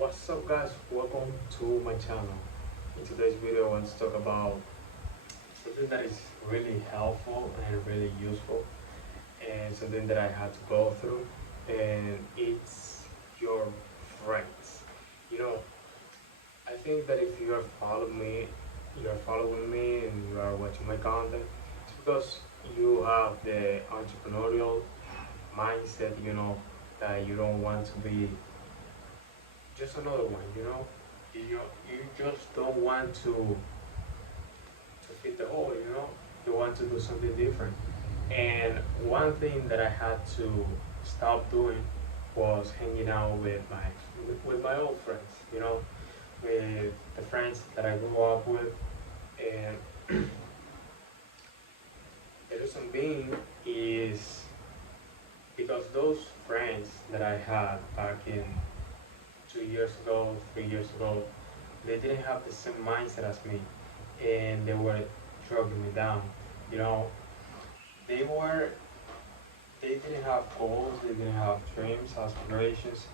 What's up guys, welcome to my channel. In today's video I want to talk about something that is really helpful and really useful and something that I had to go through, and it's your friends. You know, I think that if you are following me and you are watching my content, it's because you have the entrepreneurial mindset, that you don't want to be just another one, you just don't want to fit the hole, you want to do something different. And one thing that I had to stop doing was hanging out with my old friends, with the friends that I grew up with. And the reason being is because those friends that I had back in 2 years ago, 3 years ago, they didn't have the same mindset as me, and they were dragging me down. You know, they were, they didn't have goals, they didn't have dreams, aspirations,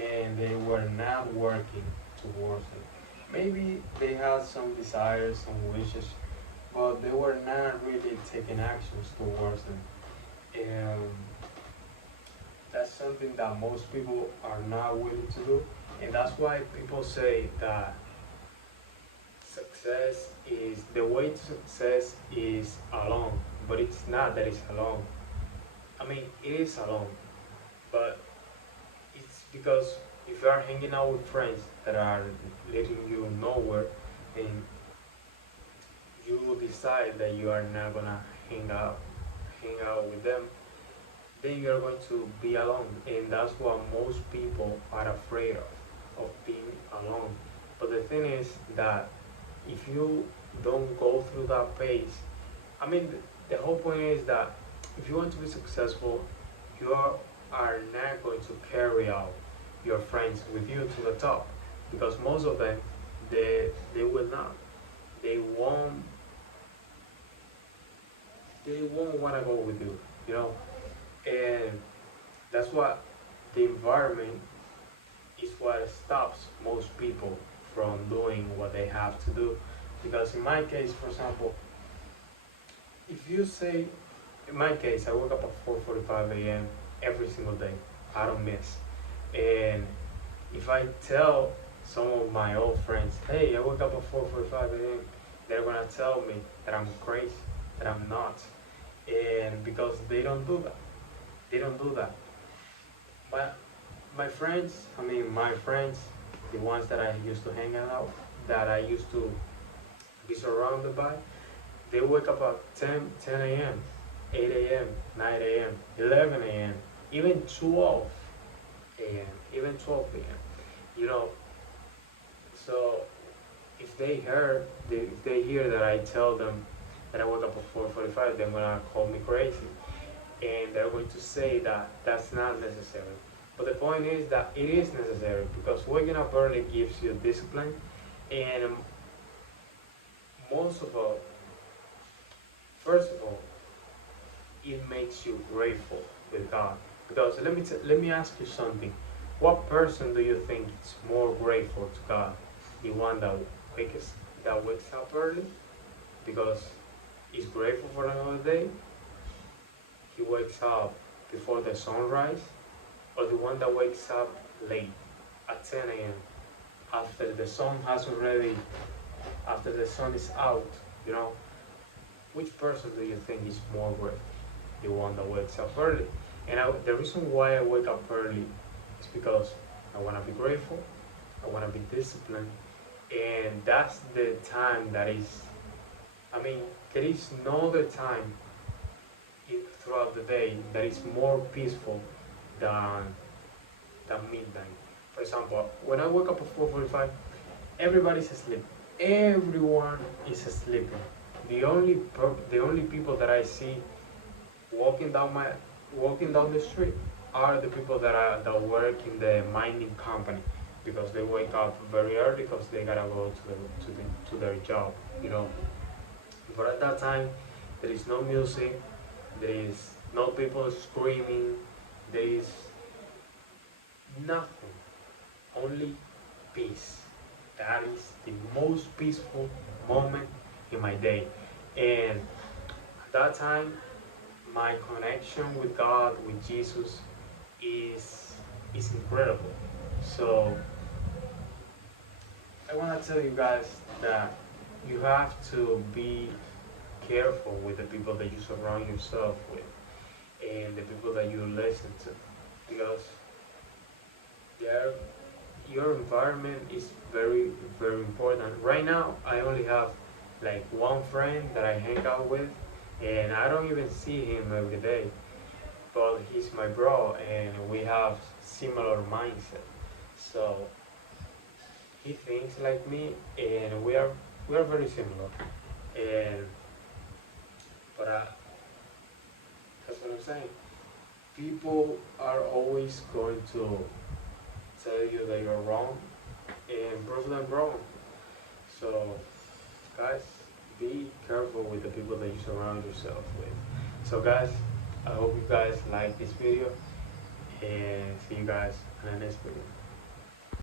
and they were not working towards it. Maybe they had some desires, some wishes, but they were not really taking actions towards them. And that's something that most people are not willing to do. And that's why people say that the way to success is alone, but it's not that it's alone. I mean, it is alone, but it's because if you are hanging out with friends that are leading you nowhere, and you decide that you are not gonna hang out with them, then you're going to be alone. And that's what most people are afraid of being alone. But the thing is that if you don't go through that pace, I mean, the whole point is that if you want to be successful, you are not going to carry out your friends with you to the top, because most of them, they will not. They won't they won't want to go with you, you know. And that's what the environment is what stops most people from doing what they have to do. Because in my case, for example, if you say, in my case, I wake up at 4:45 a.m. every single day. I don't miss. And if I tell some of my old friends, hey, I wake up at 4:45 a.m., they're gonna tell me that I'm crazy, that I'm not. And because they don't do that. They don't do that. But my friends, the ones that I used to hang out, that I used to be surrounded by, they wake up at 10 a.m., 8 a.m., 9 a.m., 11 a.m., even 12 a.m., even 12 a.m. You know, so if they hear that I tell them that I wake up at 4:45, they're gonna call me crazy, and they're going to say that that's not necessary. But the point is that it is necessary, because waking up early gives you discipline, and most of all, first of all, it makes you grateful with God. Because let me ask you something. What person do you think is more grateful to God? The one that wakes up early because he's grateful for another day. He wakes up before the sunrise, or the one that wakes up late at 10 a.m. after the sun has already after the sun is out, you know? Which person do you think is more grateful? The one that wakes up early. And the reason why I wake up early is because I want to be grateful, I want to be disciplined, and that's the time that is, I mean, there is no other time throughout the day that is more peaceful than midnight. For example, when I wake up at 4:45, everybody's asleep. Everyone is sleeping. The only people that I see walking down my walking down the street are the people that work in the mining company, because they wake up very early because they gotta go to their job, you know. But at that time, there is no music, there is no people screaming, there is nothing, only peace. That is the most peaceful moment in my day. And at that time, my connection with God, with Jesus, is is incredible. So I want to tell you guys that you have to be careful with the people that you surround yourself with and the people that you listen to, because their your environment is very very important. Right now I only have like one friend that I hang out with, and I don't even see him every day, but he's my bro and we have similar mindset. So he thinks like me, and we are very similar. And but that's what I'm saying. People are always going to tell you that you're wrong and prove them wrong. So, guys, be careful with the people that you surround yourself with. So, guys, I hope you guys like this video, and see you guys in the next video.